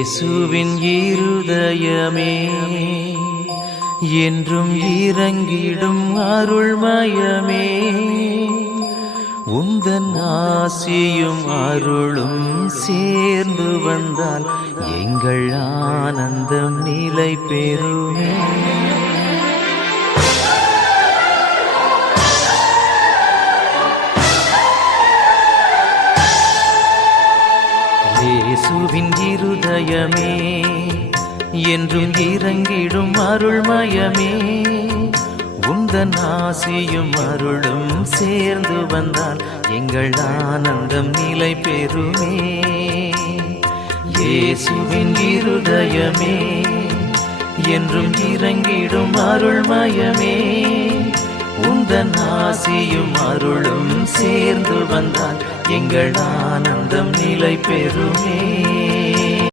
இயேசுவின் இருதயமே என்றும் இறங்கிடும் அருள்மயமே, உந்தன் ஆசியும் அருளும் சேர்ந்து வந்தால் எங்கள் ஆனந்தம் நிலை பெறுமே. இயேசுவின் இருதயமே என்றும் இறங்கிடும் அருள்மயமே, உந்தன் ஆசியும் அருளும் சேர்ந்து வந்தால் எங்கள் ஆனந்தம் நிலை பெறுமே. இயேசுவின் இருதயமே என்றும் இறங்கிடும் அருள்மயமே, உந்தன் ஆசியும் அருளும் சேர்ந்து வந்தால் எங்கள் ஆனந்தம் நிலை பெறுமே.